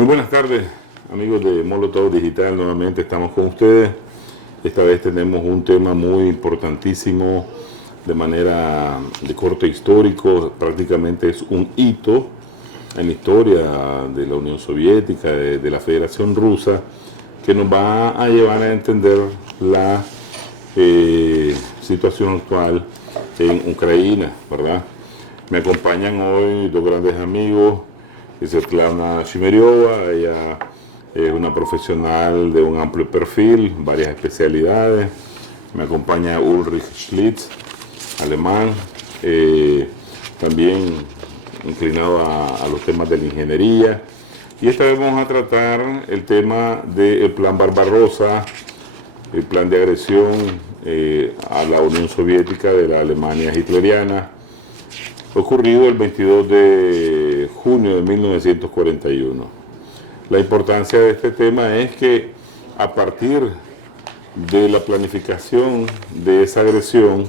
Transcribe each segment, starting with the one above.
Muy buenas tardes, amigos de Molotov Digital. Nuevamente estamos con ustedes. Esta vez tenemos un tema muy importantísimo de manera de corte histórico. Prácticamente es un hito en la historia de la Unión Soviética, de la Federación Rusa, que nos va a llevar a entender la situación actual en Ucrania, ¿verdad? Me acompañan hoy dos grandes amigos. Svetlana Shimeriova, ella es una profesional de un amplio perfil, varias especialidades. Me acompaña Ulrich Schlitz, alemán, también inclinado a los temas de la ingeniería. Y esta vez vamos a tratar el tema del Plan Barbarossa, el plan de agresión a la Unión Soviética de la Alemania hitleriana, ocurrido el 22 de junio de 1941. La importancia de este tema es que a partir de la planificación de esa agresión,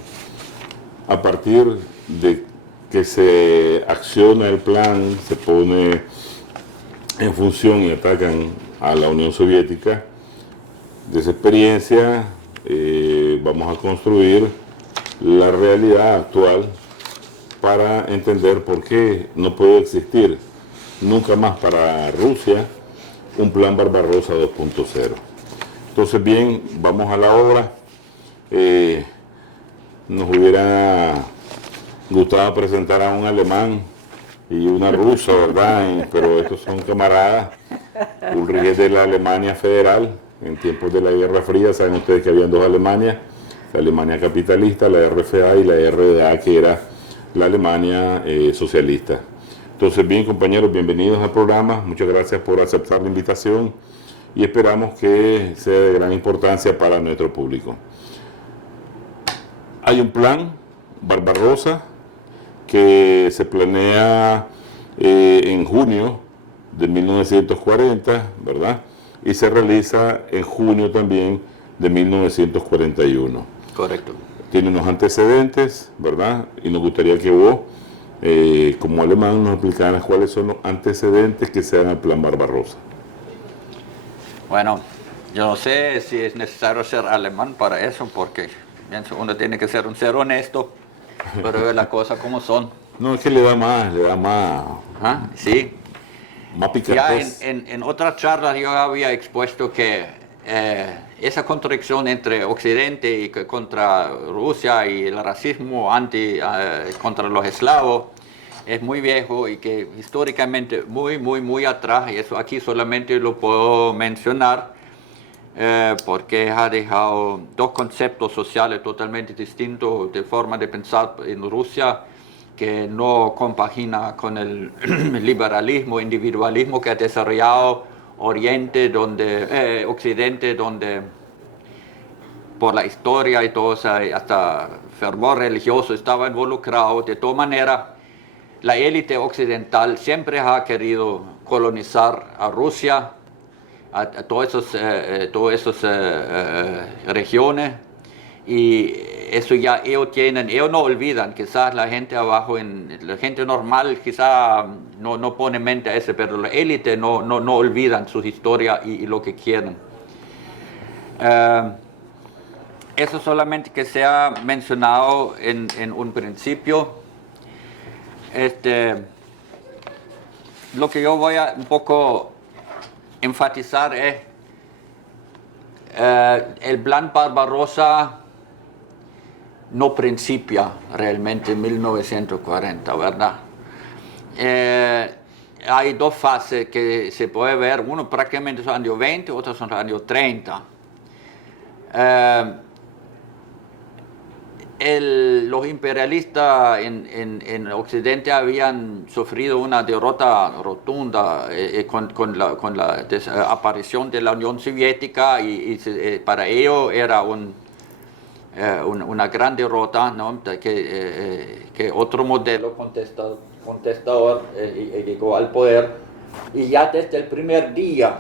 a partir de que se acciona el plan, se pone en función y atacan a la Unión Soviética, de esa experiencia vamos a construir la realidad actual para entender por qué no puede existir nunca más para Rusia un plan Barbarossa 2.0. Entonces, bien, vamos a la obra. Nos hubiera gustado presentar a un alemán y una rusa, ¿verdad? Pero estos son camaradas. Ulrich es de la Alemania Federal. En tiempos de la Guerra Fría, saben ustedes que habían dos Alemanias, la Alemania capitalista, la RFA, y la RDA, que era la Alemania socialista. Entonces, bien, compañeros, bienvenidos al programa. Muchas gracias por aceptar la invitación y esperamos que sea de gran importancia para nuestro público. Hay un plan Barbarossa que se planea en junio de 1940, ¿verdad? Y se realiza en junio también de 1941. Correcto. Tiene unos antecedentes, ¿verdad? Y nos gustaría que vos, como alemán, nos explicaras cuáles son los antecedentes que se dan al plan Barbarossa. Bueno, yo no sé si es necesario ser alemán para eso, porque pienso, uno tiene que ser un ser honesto, pero ver las cosas como son. No, es que le da más, ¿Ah? Sí. más Ya picantez. en otras charlas yo había expuesto que esa contradicción entre Occidente y contra Rusia y el racismo contra los eslavos es muy viejo y que históricamente muy atrás, y eso aquí solamente lo puedo mencionar porque ha dejado dos conceptos sociales totalmente distintos de forma de pensar en Rusia, que no compagina con el liberalismo, individualismo que ha desarrollado Occidente, donde por la historia y todo, hasta fervor religioso estaba involucrado. De todas maneras, la élite occidental siempre ha querido colonizar a Rusia, a todas esas regiones, y eso ya ellos no olvidan. Quizás la gente abajo, la gente normal quizás no pone mente a eso, pero la élite no olvidan su historia y lo que quieren. Eso solamente que se ha mencionado en un principio. Lo que yo voy a un poco enfatizar es el plan Barbarossa no principia realmente en 1940, ¿verdad? Hay dos fases que se puede ver, uno prácticamente son los años 20, otro son los años 30. Los imperialistas en Occidente habían sufrido una derrota rotunda con la aparición de la Unión Soviética, y para ello era una gran derrota, ¿no? Que otro modelo contestador llegó al poder, y ya desde el primer día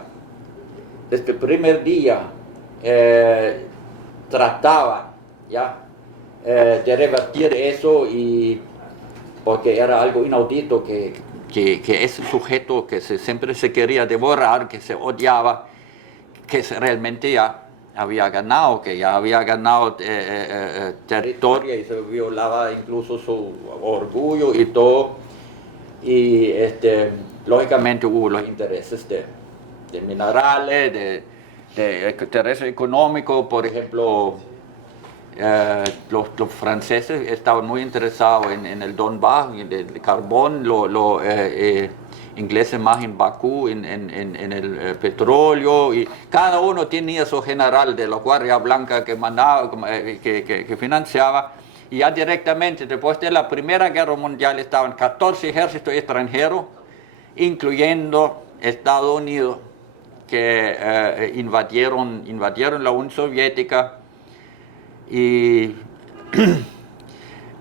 trataba ya de revertir eso, y porque era algo inaudito que que ese sujeto que siempre se quería devorar, que se odiaba, que realmente ya había ganado, territorio y se violaba incluso su orgullo y todo. Y lógicamente hubo los intereses de minerales, de interés económico. Por ejemplo, los franceses estaban muy interesados en el Donbass, en el carbón, los ingleses más en Bakú, en el petróleo, y cada uno tenía su general de la Guardia Blanca que mandaba, que financiaba. Y ya directamente, después de la Primera Guerra Mundial, estaban 14 ejércitos extranjeros, incluyendo Estados Unidos, que invadieron la Unión Soviética.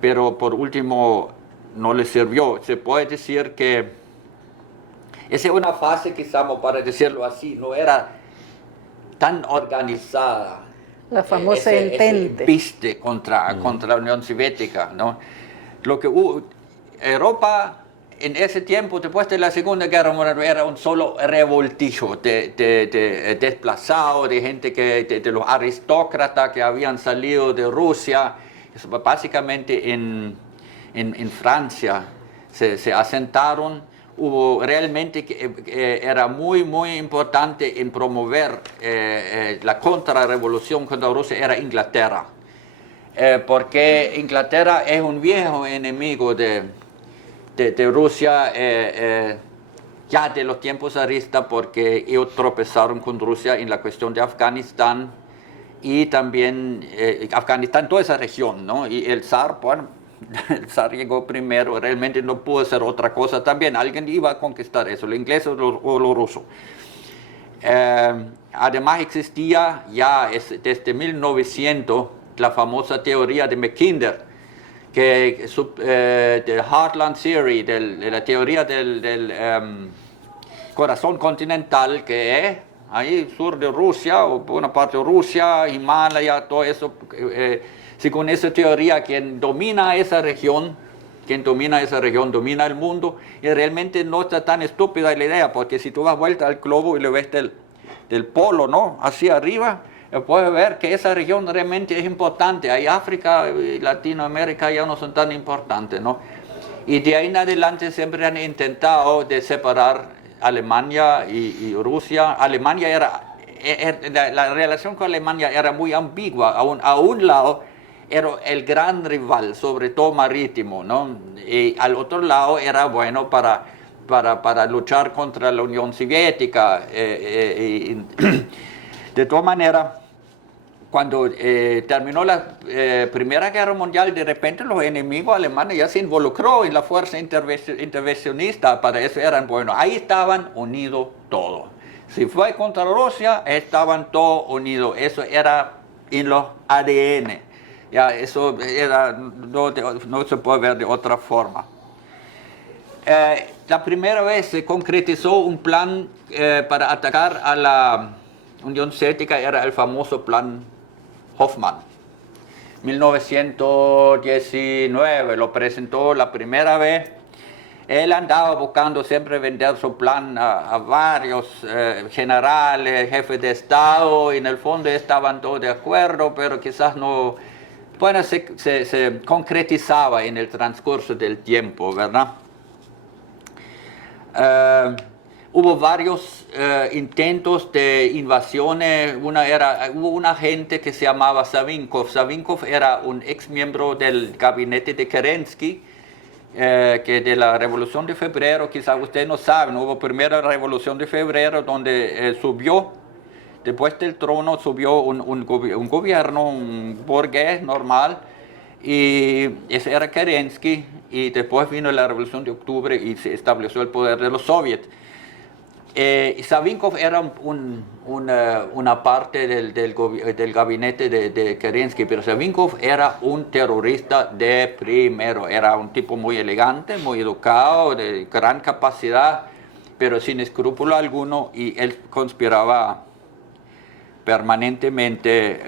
Pero por último no les sirvió. Se puede decir que esa es una fase, quizás, para decirlo así, no era tan organizada. La famosa ese entente. embiste contra la Unión Soviética, ¿no? Lo que hubo, Europa en ese tiempo, después de la Segunda Guerra Mundial, era un solo revoltijo de desplazados, de gente de los aristócratas que habían salido de Rusia. Básicamente en Francia se asentaron. Hubo realmente era muy importante en promover la contrarrevolución contra Rusia, era Inglaterra. Porque Inglaterra es un viejo enemigo de Rusia, ya de los tiempos zaristas, porque ellos tropezaron con Rusia en la cuestión de Afganistán y también Afganistán, toda esa región, ¿no? Y el zar, bueno, el zar llegó primero, realmente no pudo hacer otra cosa también, alguien iba a conquistar eso, los ingleses o los rusos. Además existía ya desde 1900 la famosa teoría de Mackinder, de Heartland Theory, de la teoría del corazón continental, que es ahí sur de Rusia, o buena parte de Rusia, Himalaya, todo eso. Según esa teoría, quien domina esa región, domina el mundo, y realmente no está tan estúpida la idea, porque si tú das vuelta al globo y lo ves del polo, ¿no?, hacia arriba, puedes ver que esa región realmente es importante. Ahí África y Latinoamérica ya no son tan importantes, ¿no? Y de ahí en adelante siempre han intentado de separar Alemania y Rusia. Alemania la relación con Alemania era muy ambigua. A un lado era el gran rival, sobre todo marítimo, ¿no? Y al otro lado era bueno para luchar contra la Unión Soviética. De todas maneras, cuando terminó la Primera Guerra Mundial, de repente los enemigos alemanes ya se involucró en la fuerza intervencionista. Para eso eran buenos. Ahí estaban unidos todos. Si fue contra Rusia, estaban todos unidos. Eso era en los ADN. Ya, eso era, no se puede ver de otra forma. La primera vez se concretizó un plan para atacar a la Unión Soviética, era el famoso plan Hoffman. 1919 lo presentó la primera vez. Él andaba buscando siempre vender su plan a varios generales, jefes de Estado, y en el fondo estaban todos de acuerdo, pero quizás no, bueno, se concretizaba en el transcurso del tiempo, ¿verdad? Hubo varios intentos de invasiones. Hubo un agente que se llamaba Savinkov. Savinkov era un ex miembro del gabinete de Kerensky, que de la Revolución de Febrero, quizás ustedes no saben, hubo primera Revolución de Febrero donde subió, después del trono subió un gobierno, un burgués normal, y ese era Kerensky, y después vino la Revolución de Octubre y se estableció el poder de los soviets. Savinkov era una parte del gabinete de Kerensky, pero Savinkov era un terrorista de primero, era un tipo muy elegante, muy educado, de gran capacidad, pero sin escrúpulo alguno, y él conspiraba permanentemente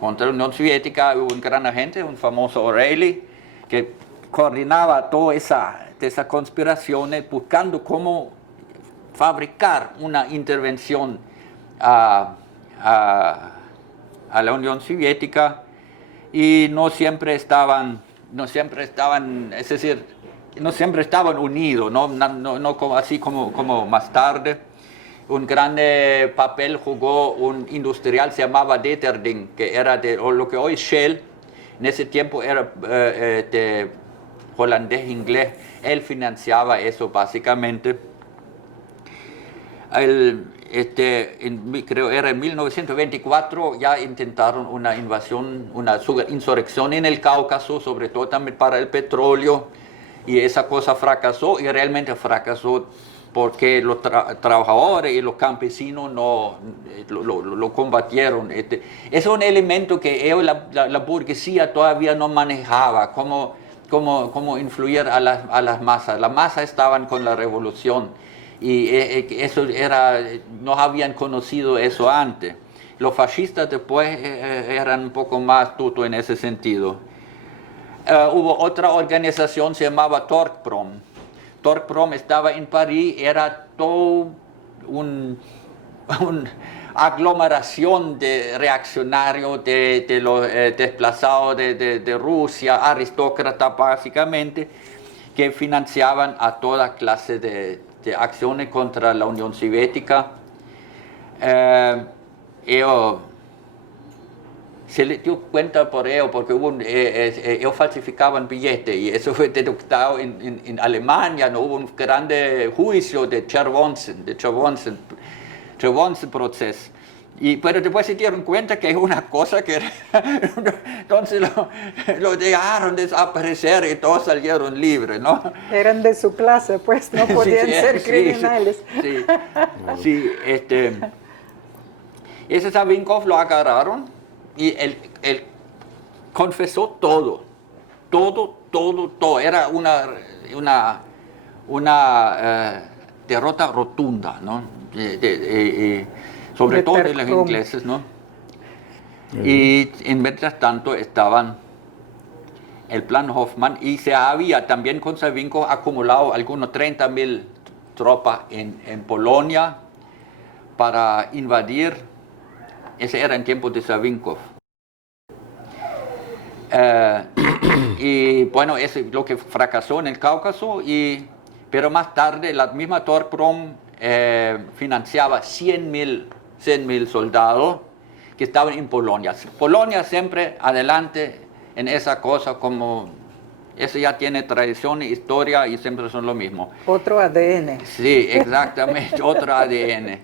contra la Unión Soviética. Hubo un gran agente, un famoso O'Reilly, que coordinaba toda esa esas conspiraciones buscando cómo fabricar una intervención a la Unión Soviética y no siempre estaban, es decir, no siempre estaban unidos, no así como más tarde. Un grande papel jugó un industrial, se llamaba Deterding, que era de lo que hoy es Shell. En ese tiempo era de holandés-inglés. Él financiaba eso básicamente. Creo era en 1924 ya intentaron una invasión, una insurrección en el Cáucaso, sobre todo también para el petróleo, y esa cosa fracasó y realmente fracasó porque los trabajadores y los campesinos lo combatieron. Es un elemento que la burguesía todavía no manejaba, cómo influir a las masas. Las masas estaban con la revolución y eso no habían conocido eso antes. Los fascistas después eran un poco más astutos en ese sentido. Hubo otra organización, se llamaba Torkprom. Torkprom estaba en París, era todo una aglomeración de reaccionarios, de los desplazados de Rusia, aristócratas básicamente, que financiaban a toda clase de acciones contra la Unión Soviética. Se le dio cuenta por ello porque ellos falsificaban billetes y eso fue detectado en Alemania. No hubo un grande juicio de Cherwonszen proceso. Pero después se dieron cuenta que es una cosa que entonces lo dejaron desaparecer y todos salieron libres, ¿no? Eran de su clase, pues no podían ser criminales. Sí, ese Savinkov lo agarraron y él confesó todo. Era una derrota rotunda, ¿no? Sobre todo de los ingleses, ¿no? Y mientras tanto estaban el plan Hoffmann y se había también con Savinkov acumulado algunos 30.000 tropas en Polonia para invadir. Ese era en tiempo de Savinkov. Y bueno, eso es lo que fracasó en el Cáucaso, pero más tarde la misma Torkprom financiaba 100.000 soldados que estaban en Polonia. Polonia siempre adelante en esa cosa, como eso ya tiene tradición, historia y siempre son lo mismo. Otro ADN. Sí, exactamente, otro ADN.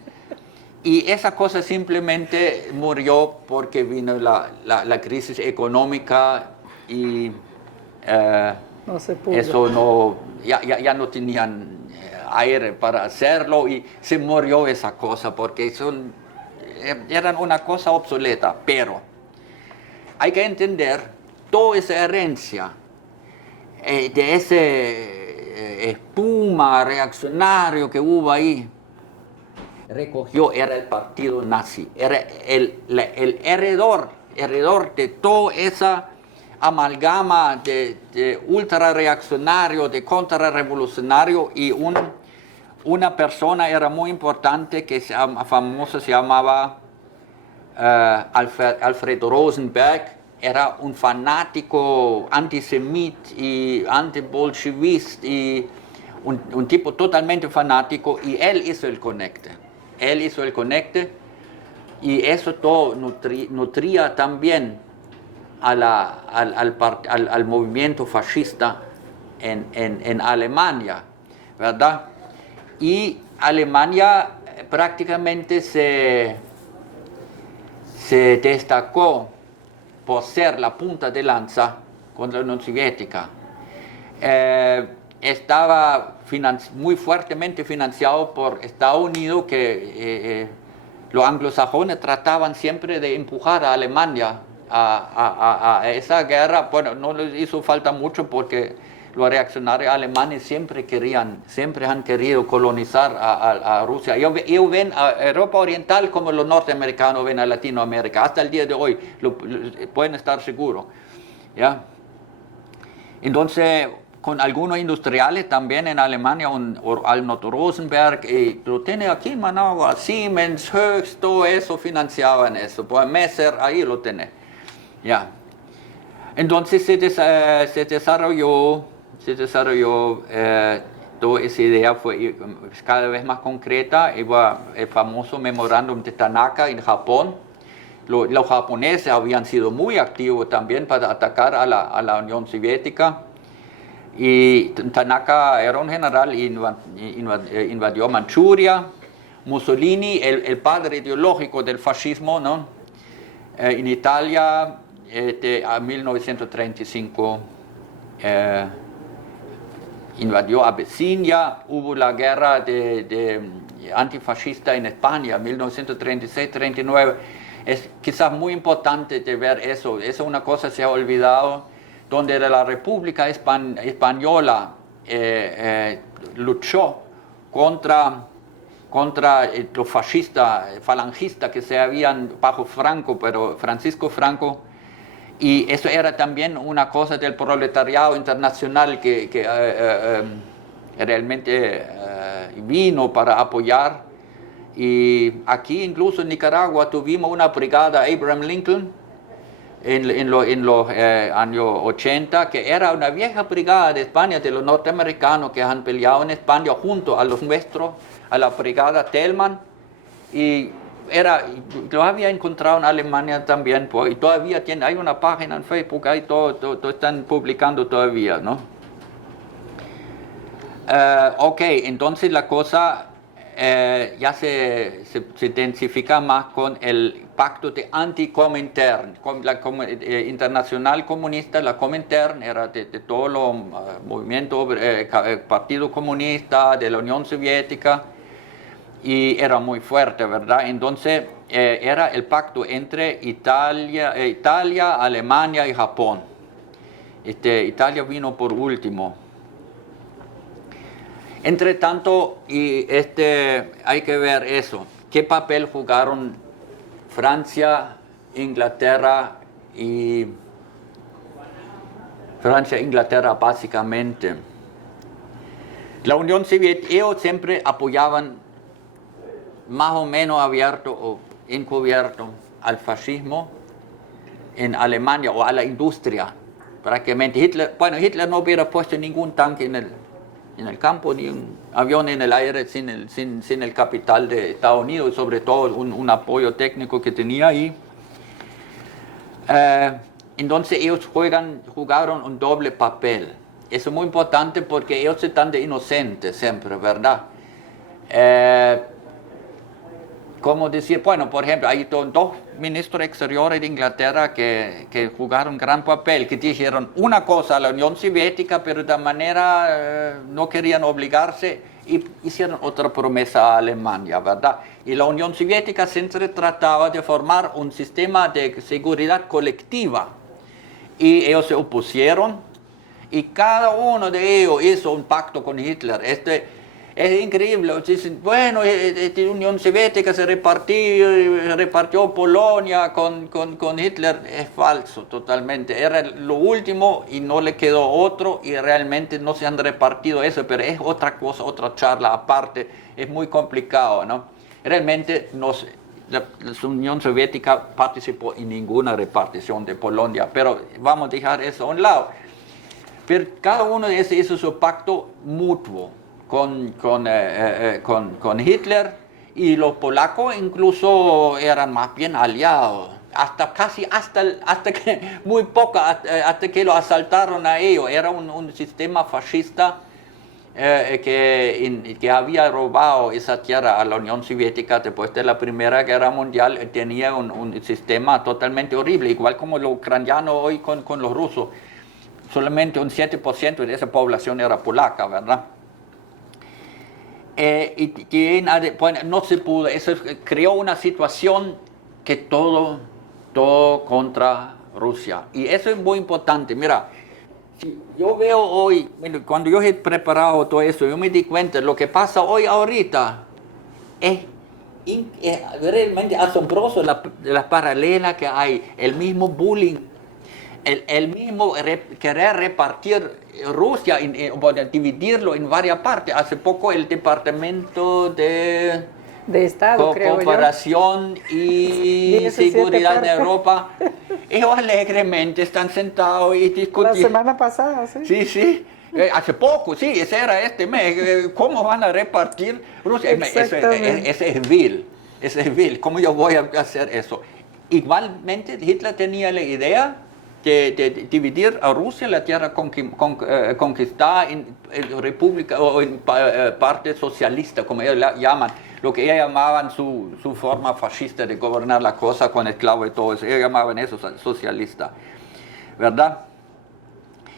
Y esa cosa simplemente murió porque vino la crisis económica y no se pudo. eso ya no tenían aire para hacerlo y se murió esa cosa porque eran una cosa obsoleta. Pero hay que entender toda esa herencia de ese espuma reaccionario que hubo ahí. Recogió era el partido nazi, era el heredor de toda esa amalgama de ultra reaccionario, de contrarrevolucionario, y una persona era muy importante que famosa, se llamaba Alfred Rosenberg. Era un fanático antisemita y antibolchevista y un tipo totalmente fanático, y él hizo el conecte. Y eso todo nutría también al movimiento fascista en Alemania, ¿verdad? Y Alemania prácticamente se destacó por ser la punta de lanza contra la Unión Soviética. Estaba muy fuertemente financiado por Estados Unidos, que los anglosajones trataban siempre de empujar a Alemania a esa guerra. Bueno, no les hizo falta mucho porque los reaccionarios alemanes siempre han querido colonizar a Rusia. Ellos ven a Europa Oriental como los norteamericanos ven a Latinoamérica. Hasta el día de hoy pueden estar seguros, ¿ya? Entonces, con algunos industriales también en Alemania, Arnold Rosenberg, y lo tiene aquí en Managua, Siemens, Höchst, todo eso financiaban eso, pues Messer, ahí lo tiene. Ya. Entonces se desarrolló toda esa idea fue cada vez más concreta, iba el famoso memorándum de Tanaka en Japón. Los japoneses habían sido muy activos también para atacar a la Unión Soviética. Y Tanaka era un general y invadió Manchuria. Mussolini, el padre ideológico del fascismo, ¿no? En Italia, a 1935, invadió Abisinia. Hubo la guerra de antifascista en España, 1936-39. Es quizás muy importante de ver eso. Eso es una cosa que se ha olvidado, donde la República Española luchó contra los fascistas, falangistas que se habían bajo Franco, pero Francisco Franco, y eso era también una cosa del proletariado internacional que realmente vino para apoyar. Y aquí incluso en Nicaragua tuvimos una brigada Abraham Lincoln en los años 80, que era una vieja brigada de España, de los norteamericanos que han peleado en España junto a los nuestros, a la brigada Tellman, y lo había encontrado en Alemania también, pues, y todavía hay una página en Facebook, ahí todo están publicando todavía, ¿no? Ok, entonces la cosa ya se intensifica más con el pacto de anti-Comintern, con la internacional comunista. La Comintern era de todos los movimientos, Partido Comunista, de la Unión Soviética, y era muy fuerte, ¿verdad? Entonces era el pacto entre Italia, Alemania y Japón. Italia vino por último. Entre tanto, hay que ver eso. ¿Qué papel jugaron Francia, Inglaterra básicamente? La Unión Soviética, ellos siempre apoyaban más o menos abierto o encubierto al fascismo en Alemania o a la industria. Prácticamente Hitler no hubiera puesto ningún tanque en el campo, ni un avión en el aire sin el capital de Estados Unidos, y sobre todo un apoyo técnico que tenía ahí. Entonces ellos jugaron un doble papel. Eso es muy importante porque ellos están de inocentes siempre, ¿verdad? ¿Cómo decir? Bueno, por ejemplo, hay dos ministros exteriores de Inglaterra que jugaron un gran papel, que dijeron una cosa a la Unión Soviética, pero de manera no querían obligarse, y hicieron otra promesa a Alemania, ¿verdad? Y la Unión Soviética siempre trataba de formar un sistema de seguridad colectiva, y ellos se opusieron, y cada uno de ellos hizo un pacto con Hitler. Es increíble. Dicen, bueno, la Unión Soviética se repartió Polonia con Hitler. Es falso totalmente. Era lo último y no le quedó otro, y realmente no se han repartido eso, pero es otra cosa, otra charla aparte. Es muy complicado, ¿no? Realmente la Unión Soviética participó en ninguna repartición de Polonia, pero vamos a dejar eso a un lado. Pero cada uno de esos hizo su pacto mutuo con Hitler, y los polacos incluso eran más bien aliados, hasta que muy poco, hasta que lo asaltaron a ellos. Era un sistema fascista que había robado esa tierra a la Unión Soviética después de la Primera Guerra Mundial. Tenía un sistema totalmente horrible, igual como lo ucraniano hoy con los rusos. Solamente un 7% de esa población era polaca, ¿verdad? No se pudo. Eso creó una situación que todo contra Rusia. Y eso es muy importante. Mira, si yo veo hoy, cuando yo he preparado todo eso, yo me di cuenta, lo que pasa hoy ahorita es realmente asombroso, las paralelas que hay, el mismo bullying. el mismo querer repartir Rusia, bueno, dividirlo en varias partes. Hace poco el Departamento de Estado, creo yo. Cooperación y 17 Seguridad de partes. Europa, ellos alegremente están sentados y La discutiendo. semana pasada, sí. Sí, sí. Hace poco, sí, ese era este mes. ¿Cómo van a repartir Rusia? Exactamente. Ese es vil. Ese es vil. ¿Cómo yo voy a hacer eso? Igualmente, Hitler tenía la idea de dividir a Rusia, la tierra conquistada, en república o en parte socialista, como ellos la llaman. Lo que ellos llamaban su forma fascista de gobernar la cosa con esclavos y todo eso. Ellos llamaban eso socialista. ¿Verdad?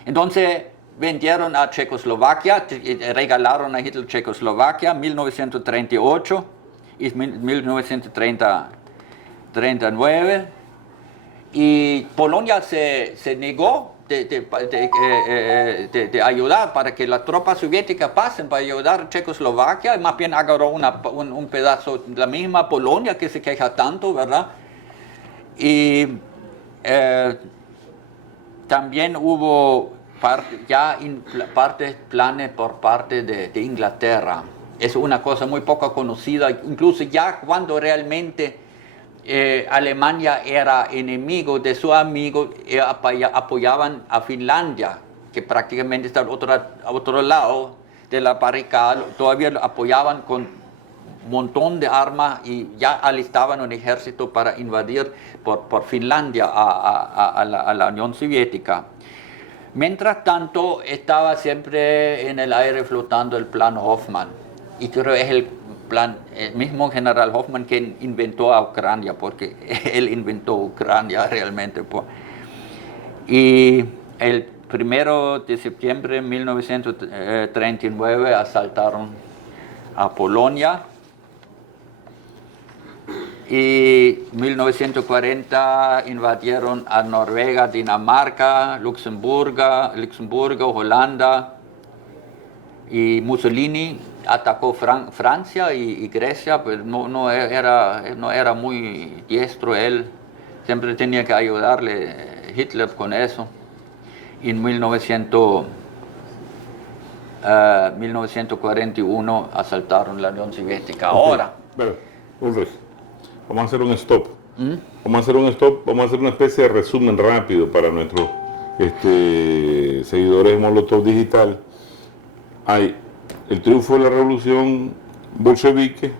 Entonces vendieron a Checoslovaquia, regalaron a Hitler Checoslovaquia en 1938 y 1939, y Polonia se negó de ayudar para que las tropas soviéticas pasen para ayudar a Checoslovaquia, y más bien agarró un pedazo de la misma Polonia que se queja tanto, ¿verdad? Y también hubo planes por parte de Inglaterra. Es una cosa muy poco conocida, incluso ya cuando realmente Alemania era enemigo de su amigo, apoyaban a Finlandia, que prácticamente está al otro lado de la barricada, todavía lo apoyaban con un montón de armas y ya alistaban un ejército para invadir por Finlandia a la Unión Soviética. Mientras tanto, estaba siempre en el aire flotando el plan Hoffmann, y creo que es el mismo general Hoffmann que inventó a Ucrania, porque él inventó Ucrania realmente. Y el 1 de septiembre de 1939 asaltaron a Polonia, y en 1940 invadieron a Noruega, Dinamarca, Luxemburgo, Holanda, y Mussolini atacó Francia y Grecia, pero no era muy diestro él, siempre tenía que ayudarle Hitler con eso. Y en 1941 asaltaron la Unión Soviética. Ahora. Bueno, Ulrich, vamos a hacer un stop. Vamos a hacer un stop, vamos a hacer una especie de resumen rápido para nuestros seguidores de Molotov Digital. Hay el triunfo de la revolución bolchevique,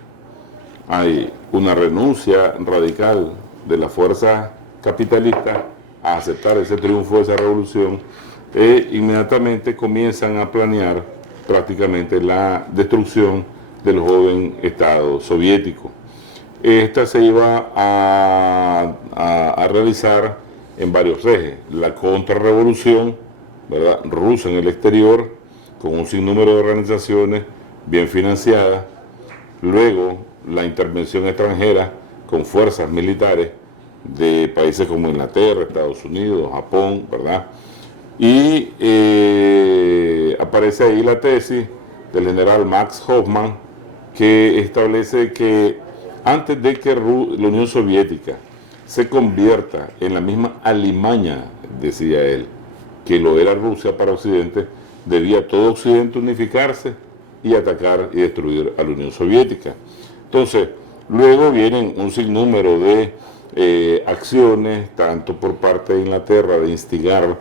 hay una renuncia radical de la fuerza capitalista a aceptar ese triunfo de esa revolución, e inmediatamente comienzan a planear prácticamente la destrucción del joven Estado soviético. Esta se iba a realizar en varios ejes: la contrarrevolución, ¿verdad?, rusa en el exterior, con un sinnúmero de organizaciones bien financiadas; luego la intervención extranjera con fuerzas militares de países como Inglaterra, Estados Unidos, Japón, ¿verdad? Y aparece ahí la tesis del general Max Hoffmann, que establece que antes de que la Unión Soviética se convierta en la misma Alemania, decía él, que lo era Rusia para Occidente, debía todo Occidente unificarse y atacar y destruir a la Unión Soviética. Entonces, luego vienen un sinnúmero de acciones, tanto por parte de Inglaterra, de instigar,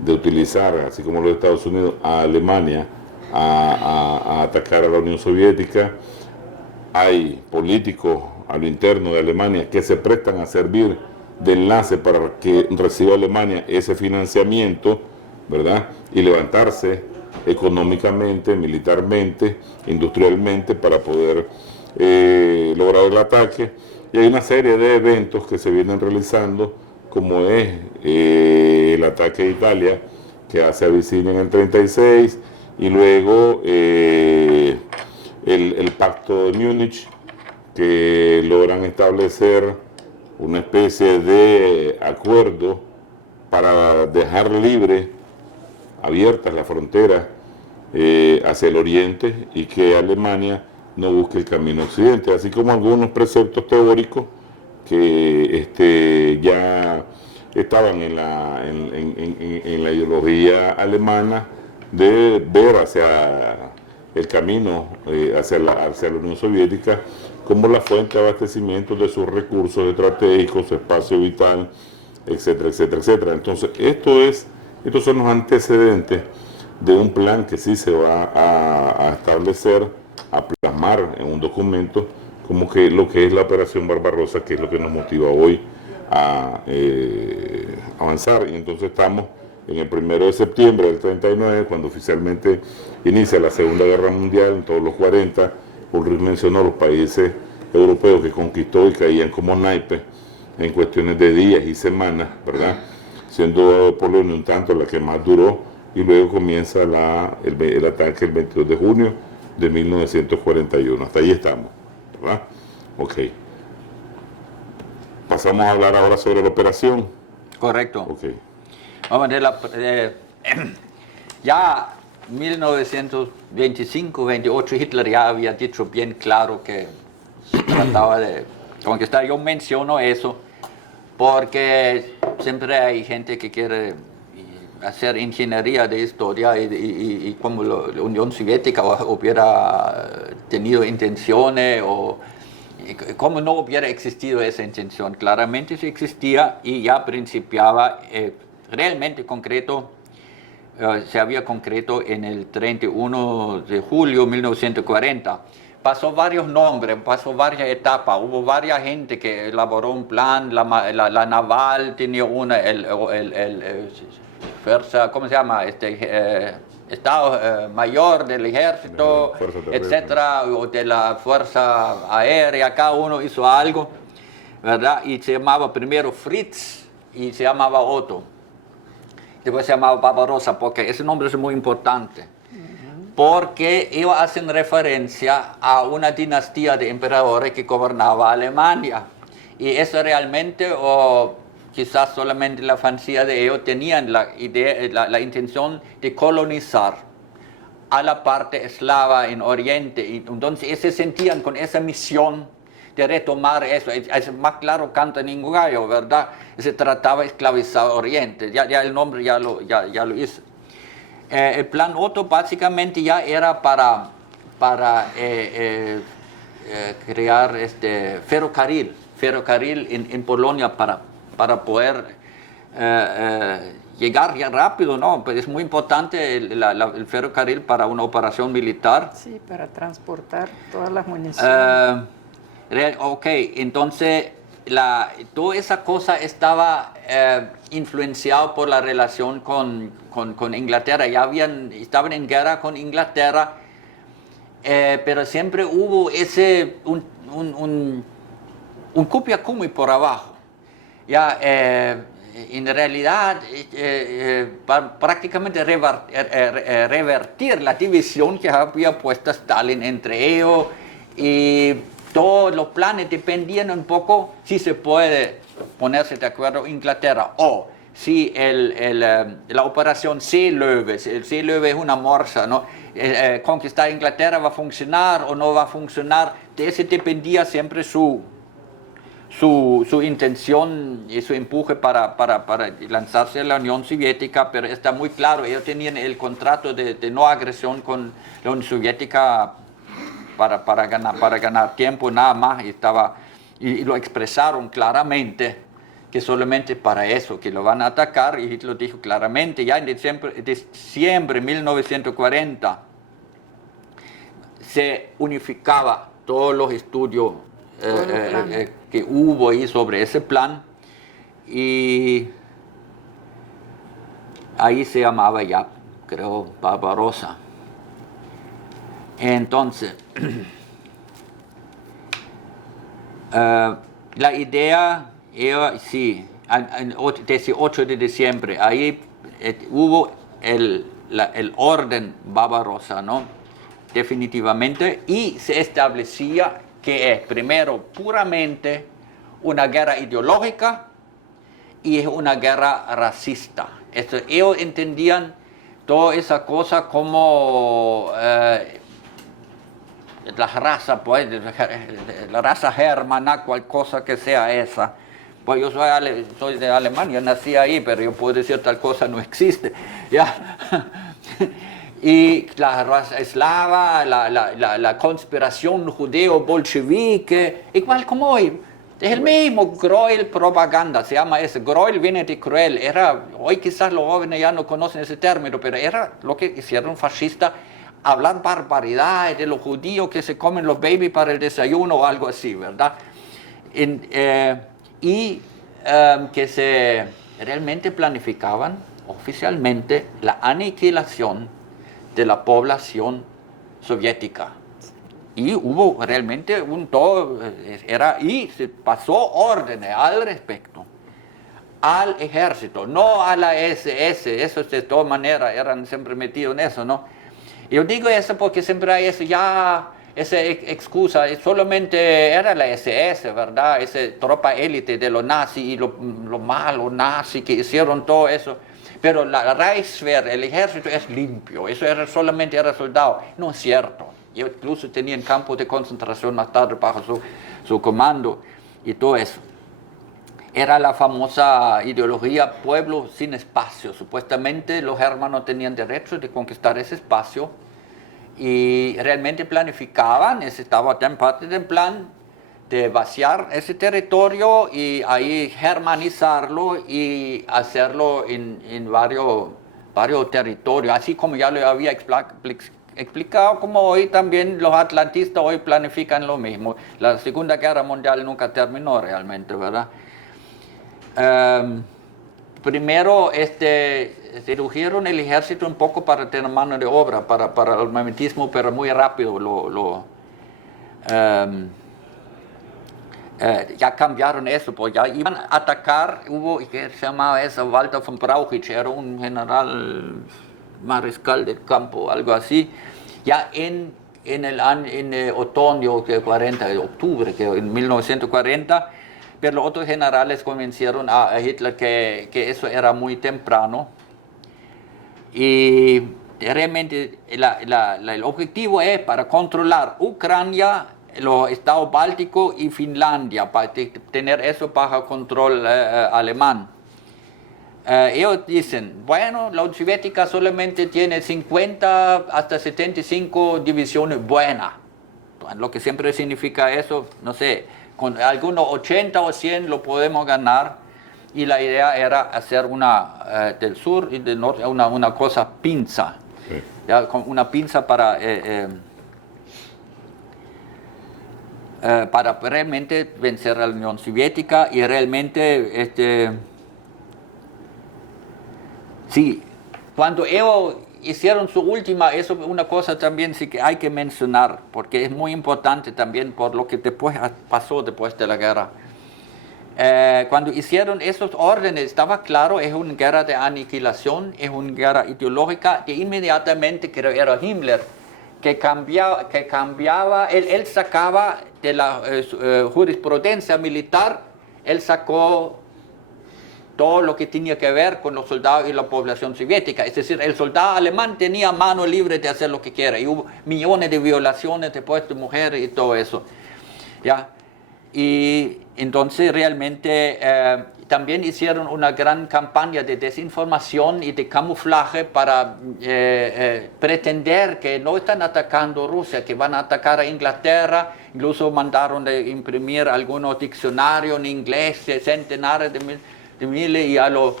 de utilizar, así como los Estados Unidos, a Alemania a atacar a la Unión Soviética. Hay políticos a lo interno de Alemania que se prestan a servir de enlace para que reciba Alemania ese financiamiento, ¿verdad?, y levantarse económicamente, militarmente, industrialmente, para poder lograr el ataque. Y hay una serie de eventos que se vienen realizando, como es el ataque a Italia, que hace Abissinia en el 36, y luego el pacto de Múnich, que logran establecer una especie de acuerdo para dejar libre, abiertas las fronteras hacia el oriente, y que Alemania no busque el camino occidente, así como algunos preceptos teóricos que ya estaban en la ideología alemana de ver hacia el camino hacia la Unión Soviética como la fuente de abastecimiento de sus recursos estratégicos, su espacio vital, etcétera, etcétera, etcétera. Entonces, estos son los antecedentes de un plan que sí se va a establecer, a plasmar en un documento, como que lo que es la Operación Barbarossa, que es lo que nos motiva hoy a avanzar. Y entonces estamos en el 1 de septiembre del 39, cuando oficialmente inicia la Segunda Guerra Mundial, en todos los 40, Ulrich mencionó los países europeos que conquistó y caían como naipes en cuestiones de días y semanas, ¿verdad? Siendo Polonia un tanto la que más duró, y luego comienza el ataque el 22 de junio de 1941. Hasta ahí estamos, ¿verdad? Ok. Pasamos a hablar ahora sobre la operación. Correcto. Ok. Vamos a ver, ya 1925-28 Hitler ya había dicho bien claro que se trataba de conquistar. Yo menciono eso porque siempre hay gente que quiere hacer ingeniería de historia y como la Unión Soviética hubiera tenido intenciones o como no hubiera existido esa intención. Claramente sí existía y ya principiaba realmente concreto, se había concreto en el 31 de julio de 1940. Pasó varios nombres, pasó varias etapas, hubo varias gente que elaboró un plan, la naval tenía una, fuerza, ¿cómo se llama? Estado Mayor del Ejército, etcétera, o de la Fuerza Aérea, cada uno hizo algo, ¿verdad? Y se llamaba primero Fritz y se llamaba Otto. Después se llamaba Barbarossa, porque ese nombre es muy importante. Porque ellos hacen referencia a una dinastía de emperadores que gobernaba Alemania. Y eso realmente, o quizás solamente la fantasía de ellos, tenían la idea, la intención de colonizar a la parte eslava en Oriente. Y entonces se sentían con esa misión de retomar eso. Es más claro canta ningún gallo, ¿verdad? Se trataba de esclavizar Oriente. Ya el nombre ya lo hizo. El plan Otto básicamente ya era para crear ferrocarril en Polonia para poder llegar ya rápido, ¿no? Pues es muy importante el ferrocarril para una operación militar. Sí, para transportar todas las municiones. Ok, entonces toda esa cosa estaba influenciado por la relación con Inglaterra. Estaban en guerra con Inglaterra, pero siempre hubo un cupia-cumi por abajo. Ya, en realidad, prácticamente revertir la división que había puesto Stalin entre ellos, y todos los planes dependían un poco si se puede ponerse de acuerdo Inglaterra o si la operación Seelöwe, el Seelöwe es una morsa, ¿no? Conquistar Inglaterra va a funcionar o no va a funcionar. De eso dependía siempre su intención y su empuje para lanzarse a la Unión Soviética, pero está muy claro, ellos tenían el contrato de no agresión con la Unión Soviética para ganar tiempo nada más, y lo expresaron claramente que solamente para eso, que lo van a atacar, y Hitler dijo claramente, ya en diciembre de 1940 se unificaba todos los estudios que hubo ahí sobre ese plan, y ahí se llamaba ya, creo, Barbarossa. Entonces, la idea era, sí, el 18 de diciembre, ahí hubo el orden Barbarossa, ¿no? Definitivamente, y se establecía que es primero puramente una guerra ideológica y es una guerra racista. Ellos entendían toda esa cosa como la raza, pues, la raza germana, cual cosa que sea esa, Pues yo soy de Alemania, nací ahí, pero yo puedo decir tal cosa no existe. ¿Ya? Y la raza eslava, la conspiración judeo-bolchevique, igual como hoy. Es el mismo Gräuel propaganda, se llama ese. Gräuel viene de cruel. Hoy quizás los jóvenes ya no conocen ese término, pero era lo que hicieron fascistas, hablar barbaridades de los judíos que se comen los babies para el desayuno o algo así, ¿verdad? Que se realmente planificaban oficialmente la aniquilación de la población soviética. Y hubo realmente y se pasó órdenes al respecto al ejército, no a la SS, eso de todas maneras eran siempre metidos en eso, ¿no? Yo digo eso porque siempre hay esa excusa, solamente era la SS, ¿verdad? Esa tropa élite de los nazis y los malos nazis que hicieron todo eso. Pero la Reichswehr, el ejército es limpio, solamente era soldado. No es cierto. Yo incluso tenían campos de concentración más tarde bajo su comando y todo eso. Era la famosa ideología pueblo sin espacio. Supuestamente los hermanos tenían derecho de conquistar ese espacio y realmente planificaban, estaba en parte del plan de vaciar ese territorio y ahí germanizarlo y hacerlo en varios territorios, así como ya lo había explicado, como hoy también los atlantistas hoy planifican lo mismo. La Segunda Guerra Mundial nunca terminó realmente, ¿verdad? Primero redujeron el ejército un poco para tener mano de obra, para el armamentismo, pero muy rápido ya cambiaron eso, pues ya iban a atacar, que se llamaba eso, Walter von Brauchitsch, era un general mariscal del campo, algo así, ya en el otoño de octubre, en 1940, pero los otros generales convencieron a Hitler que eso era muy temprano y realmente el objetivo es para controlar Ucrania, los estados bálticos y Finlandia, para tener eso bajo control alemán. Ellos dicen, bueno, la Unión Soviética solamente tiene 50 hasta 75 divisiones buenas, lo que siempre significa eso, no sé, con algunos 80 o 100 lo podemos ganar, y la idea era hacer del sur y del norte una cosa pinza, sí. ¿Ya? Una pinza para realmente vencer a la Unión Soviética y realmente, sí, cuando ellos hicieron su última, eso es una cosa también sí que hay que mencionar, porque es muy importante también por lo que pasó después de la guerra. Cuando hicieron esos órdenes, estaba claro, es una guerra de aniquilación, es una guerra ideológica, que inmediatamente, creo que era Himmler, que cambiaba, él sacaba de la jurisprudencia militar, él sacó todo lo que tenía que ver con los soldados y la población soviética. Es decir, el soldado alemán tenía mano libre de hacer lo que quiera, y hubo millones de violaciones después de mujeres y todo eso. ¿Ya? Y entonces realmente también hicieron una gran campaña de desinformación y de camuflaje para pretender que no están atacando Rusia, que van a atacar a Inglaterra. Incluso mandaron de imprimir algunos diccionarios en inglés, centenares de miles, y a los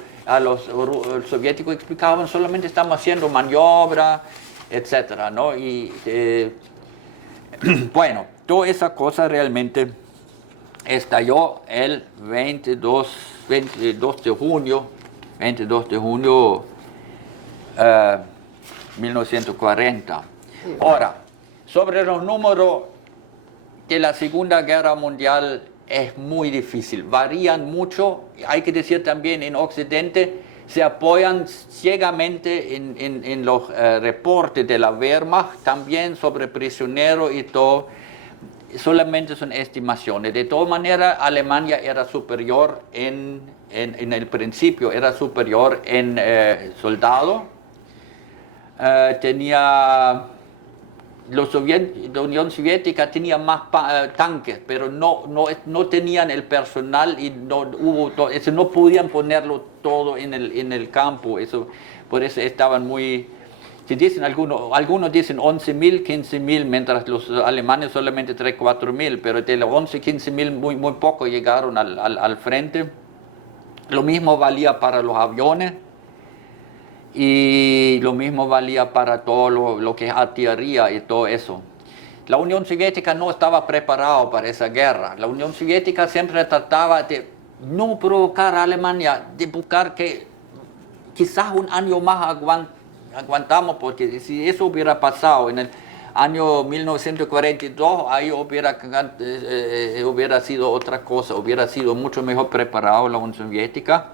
soviéticos explicaban solamente estamos haciendo maniobra, etcétera, ¿no? Y bueno, toda esa cosa realmente estalló el 22 de junio 1940. Ahora, sobre los números de la Segunda Guerra Mundial es muy difícil, varían mucho. Hay que decir también, en Occidente se apoyan ciegamente en los reportes de la Wehrmacht, también sobre prisioneros y todo. Solamente son estimaciones. De todas maneras, Alemania era superior en el principio, era superior en soldados. Tenía la Unión Soviética tenía más tanques, pero no tenían el personal y no podían ponerlo todo en el campo. Por eso estaban muy... Si dicen algunos dicen 11.000, 15.000, mientras los alemanes solamente 3.000, 4.000, pero de los 11.000, 15.000 muy poco llegaron al frente. Lo mismo valía para los aviones y lo mismo valía para todo lo que es artillería y todo eso. La Unión Soviética no estaba preparada para esa guerra. La Unión Soviética siempre trataba de no provocar a Alemania, de buscar que quizás un año más aguantamos, porque si eso hubiera pasado en el año 1942, ahí hubiera sido otra cosa, hubiera sido mucho mejor preparado la Unión Soviética,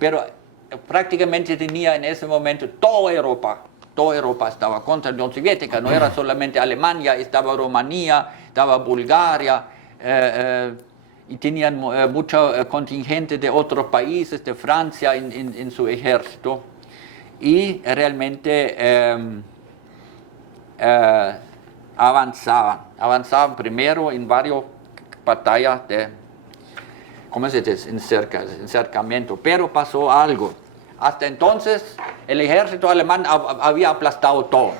pero prácticamente tenía en ese momento toda Europa estaba contra la Unión Soviética, no era solamente Alemania, estaba Rumanía, estaba Bulgaria, y tenían mucho contingente de otros países, de Francia en su ejército. Y realmente avanzaban primero en varias batallas de, ¿cómo se dice?, encercamiento, pero pasó algo. Hasta entonces el ejército alemán había aplastado todo.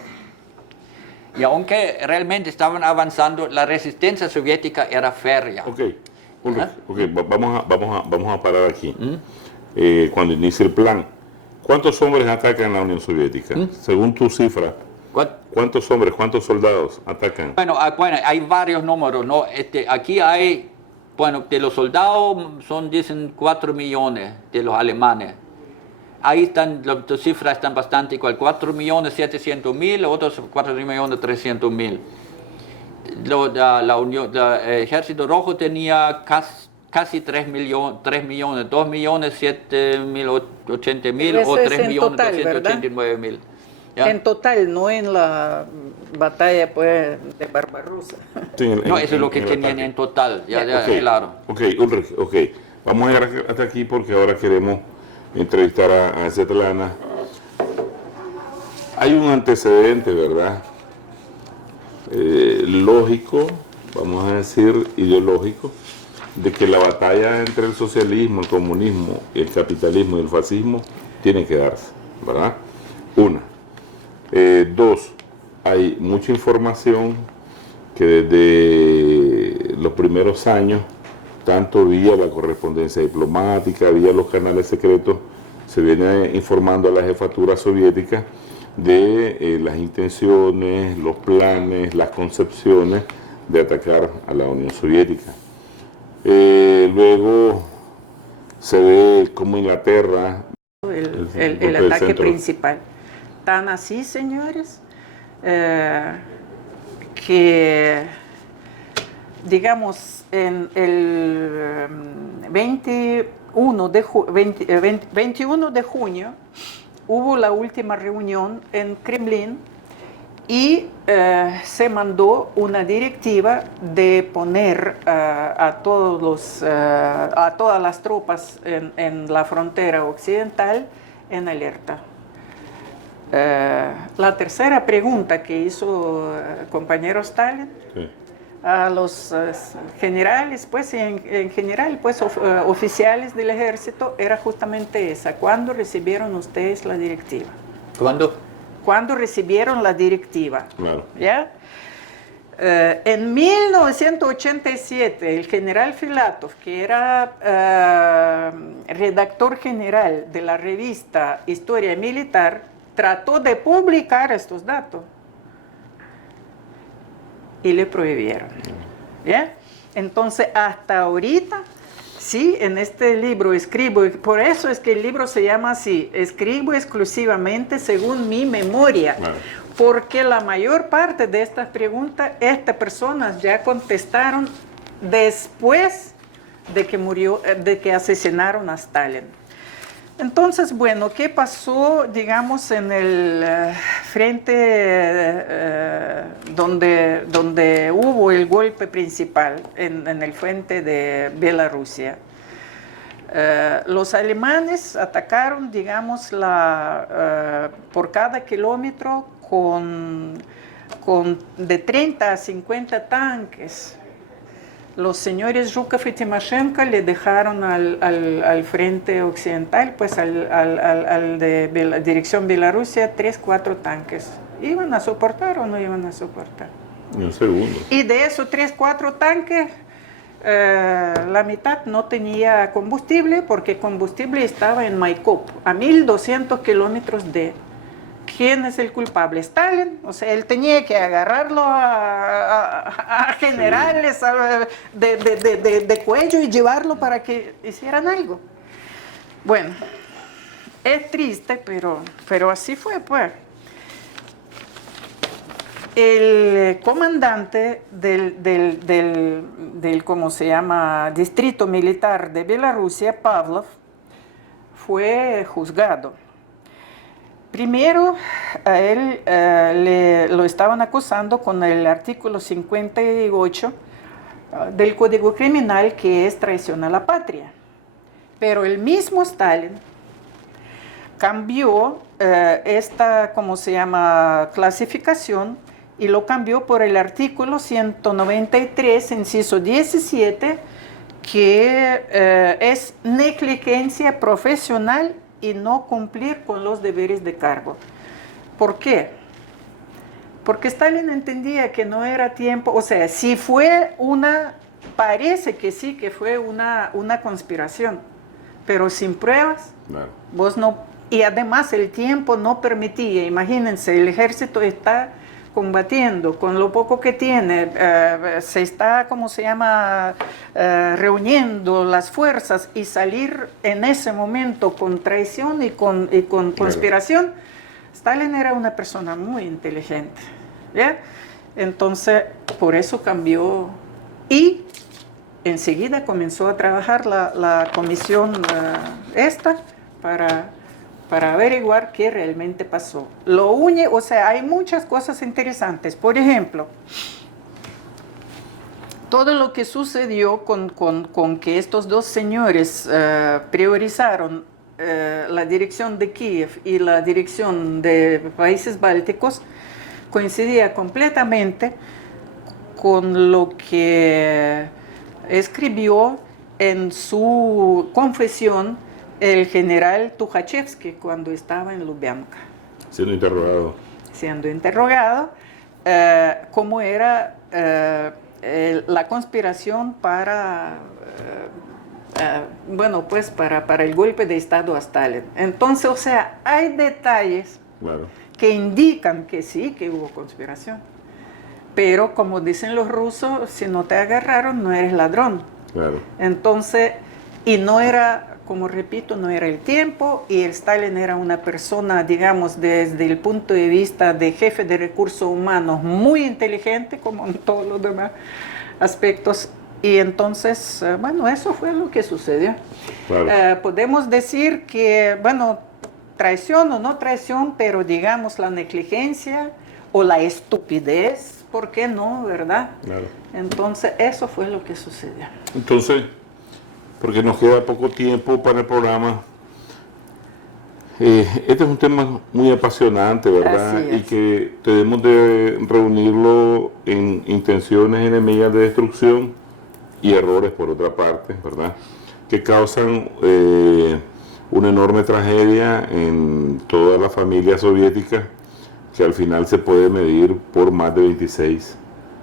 Y aunque realmente estaban avanzando, la resistencia soviética era férrea. Vamos a parar aquí. Cuando inicia el plan, ¿cuántos hombres atacan la Unión Soviética? Según tu cifra, ¿cuántos hombres, cuántos soldados atacan? Bueno, hay varios números, ¿no? Aquí hay, de los soldados dicen 4 millones de los alemanes. Ahí están, las cifras están bastante igual, 4.700.000, otros 4.300.000. El Ejército Rojo tenía casi 3 millones, 2.780.000 o 3.289.000. En total, no en la batalla pues, de Barbarossa. Sí, no, eso es lo que tenían en total, claro. Ok. Vamos a llegar hasta aquí porque ahora queremos entrevistar a Svetlana. Hay un antecedente, ¿verdad? Lógico, vamos a decir ideológico, de que la batalla entre el socialismo, el comunismo, el capitalismo y el fascismo tiene que darse, ¿verdad? Una. Dos, hay mucha información que desde los primeros años, tanto vía la correspondencia diplomática, vía los canales secretos, se viene informando a la jefatura soviética de las intenciones, los planes, las concepciones de atacar a la Unión Soviética. Luego se ve como Inglaterra... El ataque principal. Tan así, señores, que, digamos, en el 21 de junio hubo la última reunión en Kremlin y se mandó una directiva de poner a todas las tropas en la frontera occidental en alerta. La tercera pregunta que hizo el compañero Stalin a los generales, pues en general, pues oficiales del ejército, era justamente esa: ¿cuándo recibieron ustedes la directiva? ¿Cuándo recibieron la directiva? Claro. ¿Ya? En 1987, el general Filatov, que era redactor general de la revista Historia Militar, trató de publicar estos datos y le prohibieron. ¿Ya? Entonces, hasta ahorita, sí, en este libro escribo, por eso es que el libro se llama así: escribo exclusivamente según mi memoria. Claro. Porque la mayor parte de estas preguntas, estas personas ya contestaron después de que asesinaron a Stalin. Entonces, bueno, ¿qué pasó, digamos, en el frente donde hubo el golpe principal, en el frente de Bielorrusia? Los alemanes atacaron, digamos, por cada kilómetro con de 30 a 50 tanques. Los señores Zhukov y Timoshenko le dejaron al frente occidental, pues al de la dirección Bielorrusia, 3, 4 tanques. ¿Iban a soportar o no iban a soportar? Ni un segundo. Y de esos 3, 4 tanques, la mitad no tenía combustible porque combustible estaba en Maikop, a 1200 kilómetros de... ¿Quién es el culpable? Stalin. O sea, él tenía que agarrarlo a generales de cuello y llevarlo para que hicieran algo. Bueno, es triste, pero así fue, pues. El comandante del ¿cómo se llama?, distrito militar de Bielorrusia, Pavlov, fue juzgado. Primero, a él lo estaban acusando con el artículo 58 del Código Criminal, que es traición a la patria. Pero el mismo Stalin cambió esta, ¿cómo se llama?, clasificación, y lo cambió por el artículo 193, inciso 17, que es negligencia profesional y no cumplir con los deberes de cargo. ¿Por qué? Porque Stalin entendía que no era tiempo, o sea, si fue parece que sí, que fue una conspiración, pero sin pruebas, Claro. vos no, y además el tiempo no permitía. Imagínense, el ejército está combatiendo con lo poco que tiene, se está, ¿cómo se llama?, reuniendo las fuerzas, y salir en ese momento con traición y con conspiración. Stalin era una persona muy inteligente, ¿ya? Entonces, por eso cambió, y enseguida comenzó a trabajar la comisión esta para averiguar qué realmente pasó. O sea, hay muchas cosas interesantes. Por ejemplo, todo lo que sucedió con que estos dos señores priorizaron la dirección de Kiev y la dirección de países bálticos coincidía completamente con lo que escribió en su confesión el general Tukhachevsky cuando estaba en Lubyanka. Siendo interrogado, cómo era la conspiración para, bueno, pues para el golpe de Estado a Stalin. Entonces, o sea, hay detalles, claro, que indican que sí, que hubo conspiración. Pero, como dicen los rusos, si no te agarraron, no eres ladrón. Claro. Entonces, y no era, como repito, no era el tiempo, y el Stalin era una persona, digamos, desde el punto de vista de jefe de recursos humanos, muy inteligente, como en todos los demás aspectos. Y entonces, bueno, eso fue lo que sucedió. Claro. Podemos decir que, bueno, traición o no traición, pero digamos la negligencia o la estupidez, ¿por qué no, verdad? Claro. Entonces, eso fue lo que sucedió. Entonces, porque nos queda poco tiempo para el programa, este es un tema muy apasionante, ¿verdad? Y que debemos de reunirlo en intenciones enemigas de destrucción y errores por otra parte, ¿verdad? Que causan una enorme tragedia en toda la familia soviética, que al final se puede medir por más de 26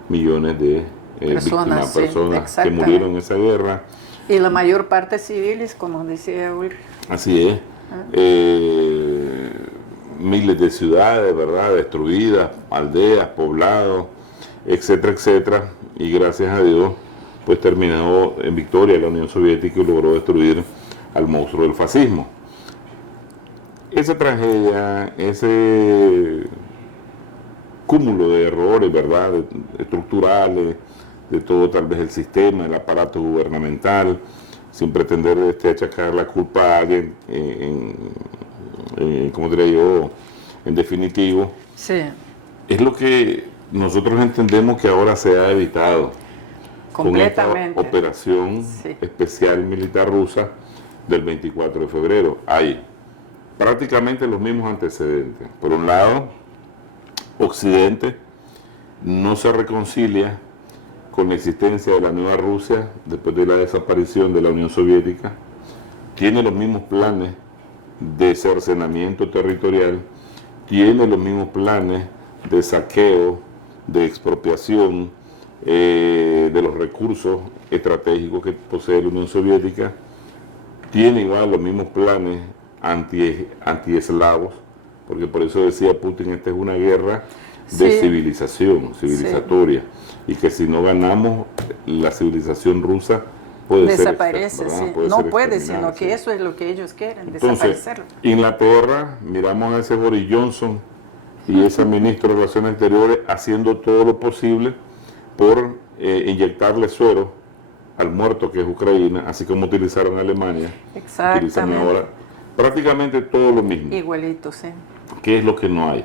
millones de víctimas, personas que murieron en esa guerra. Y la mayor parte civiles, como decía Ulrich. Así es. Miles de ciudades, ¿verdad?, destruidas, aldeas, poblados, etcétera, etcétera. Y gracias a Dios, pues terminó en victoria la Unión Soviética y logró destruir al monstruo del fascismo. Esa tragedia, ese cúmulo de errores, ¿verdad?, estructurales, de todo tal vez el sistema, el aparato gubernamental, sin pretender achacar la culpa a alguien, como diría yo, en definitivo, sí, es lo que nosotros entendemos que ahora se ha evitado con esta operación especial militar rusa del 24 de febrero. Hay prácticamente los mismos antecedentes. Por un lado, Occidente no se reconcilia con la existencia de la nueva Rusia después de la desaparición de la Unión Soviética, tiene los mismos planes de cercenamiento territorial, tiene los mismos planes de saqueo, de expropiación de los recursos estratégicos que posee la Unión Soviética, tiene igual los mismos planes anti-eslavos, porque por eso decía Putin, esta es una guerra de civilizatoria, y que si no ganamos, la civilización rusa puede desaparece, ser, sí. No puede, sino que eso es lo que ellos quieren, entonces, desaparecerlo. Inglaterra, miramos a ese Boris Johnson y ese ministro de Relaciones Exteriores haciendo todo lo posible por inyectarle suero al muerto que es Ucrania, así como utilizaron Alemania. Exactamente. Utilizan ahora prácticamente todo lo mismo. Igualito, sí. ¿Qué es lo que no hay?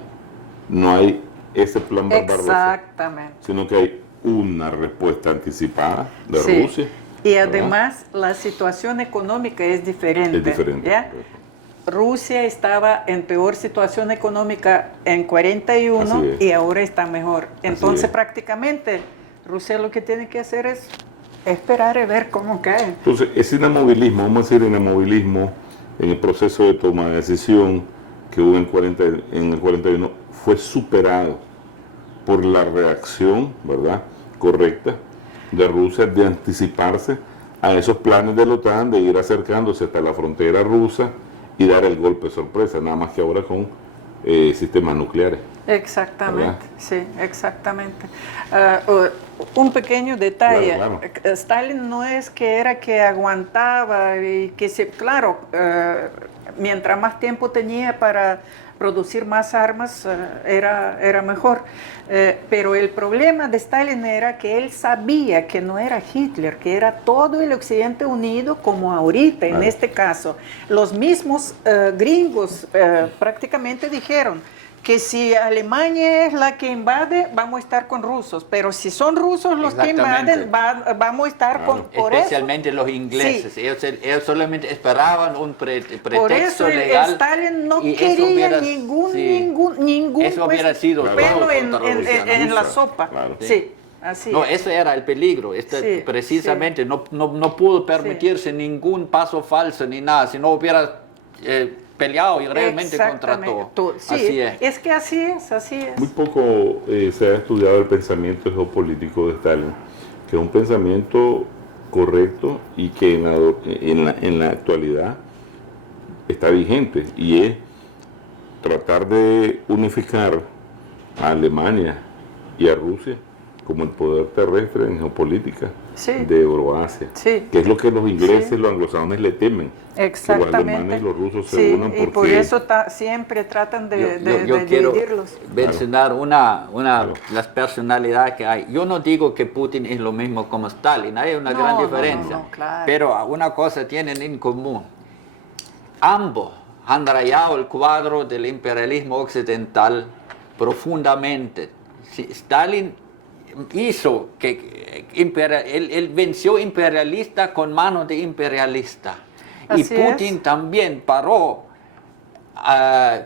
No hay ese plan Barbarossa. Exactamente. Sino que hay una respuesta anticipada de Rusia. Y además la situación económica es diferente. Es diferente. ¿Ya? Rusia estaba en peor situación económica en 41 y ahora está mejor. Entonces prácticamente Rusia lo que tiene que hacer es esperar y ver cómo cae. Entonces ese inamovilismo, vamos a decir inamovilismo en el proceso de toma de decisión que hubo en el 41 fue superado por la reacción, ¿verdad?, correcta de Rusia de anticiparse a esos planes de la OTAN de ir acercándose hasta la frontera rusa y dar el golpe de sorpresa, nada más que ahora con sistemas nucleares. Exactamente, ¿verdad? sí, exactamente. Un pequeño detalle, Claro. Stalin no es que era que aguantaba y que mientras más tiempo tenía para producir más armas era mejor. Pero el problema de Stalin era que él sabía que no era Hitler, que era todo el Occidente unido como ahorita, en este caso. Los mismos gringos prácticamente dijeron que si Alemania es la que invade, vamos a estar con rusos, pero si son rusos los que invaden, vamos a estar con... Especialmente los ingleses, sí. ellos solamente esperaban un pretexto por eso legal. Stalin no quería ningún eso hubiera sido pelo en la sopa. Claro. Sí. Así no, es. ese era el peligro, precisamente, no pudo permitirse ningún paso falso ni nada, si no hubiera peleado y realmente contra todo. Sí, así es que así es. Muy poco se ha estudiado el pensamiento geopolítico de Stalin, que es un pensamiento correcto y que en la actualidad está vigente, y es tratar de unificar a Alemania y a Rusia como el poder terrestre en geopolítica de Euroasia, que es lo que los ingleses y los anglosajones le temen. Exactamente. Los alemanes y los rusos se unan porque... y por eso siempre tratan de quiero dividirlos. mencionar las personalidades que hay. Yo no digo que Putin es lo mismo como Stalin, hay una gran diferencia, claro. pero una cosa tienen en común. Ambos han rayado el cuadro del imperialismo occidental profundamente. Stalin hizo que él venció imperialista con manos de imperialista. Y Putin también paró.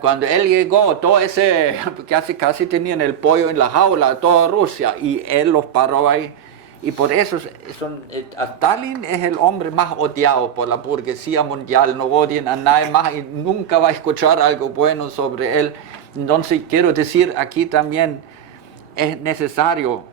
Cuando él llegó, todo ese, casi tenían el pollo en la jaula, toda Rusia, y él los paró ahí. Y por eso Stalin es el hombre más odiado por la burguesía mundial, no odian a nadie más y nunca va a escuchar algo bueno sobre él. Entonces quiero decir, aquí también es necesario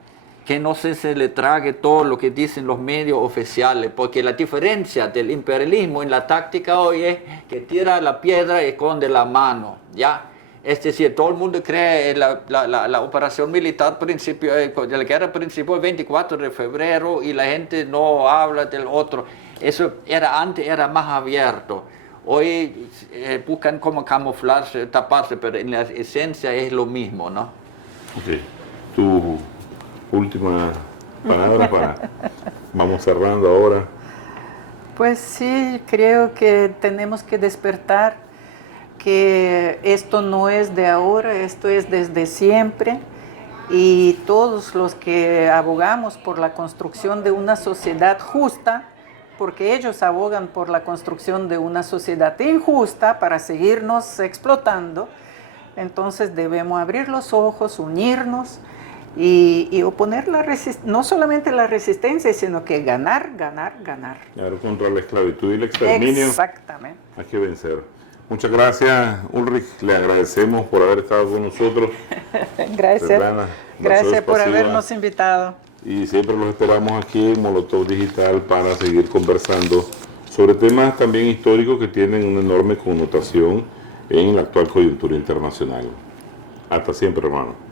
que no se le trague todo lo que dicen los medios oficiales, porque la diferencia del imperialismo en la táctica hoy es que tira la piedra y esconde la mano, ¿ya? Es decir, todo el mundo cree en la operación militar de la guerra principio el 24 de febrero y la gente no habla del otro. Eso antes era más abierto. Hoy buscan como camuflarse, taparse, pero en la esencia es lo mismo, ¿no? Ok. Tu última palabra vamos cerrando ahora. Pues sí, creo que tenemos que despertar que esto no es de ahora, esto es desde siempre, y todos los que abogamos por la construcción de una sociedad justa, porque ellos abogan por la construcción de una sociedad injusta para seguirnos explotando, entonces debemos abrir los ojos, unirnos y oponer no solamente la resistencia, sino que ganar. Claro, contra la esclavitud y el exterminio. Exactamente. Hay que vencer. Muchas gracias, Ulrich. Le agradecemos por haber estado con nosotros. Gracias. Svetlana, Gracias por Pasiva. habernos invitado. Y siempre los esperamos aquí en Molotov Digital para seguir conversando sobre temas también históricos que tienen una enorme connotación en la actual coyuntura internacional. Hasta siempre, hermano.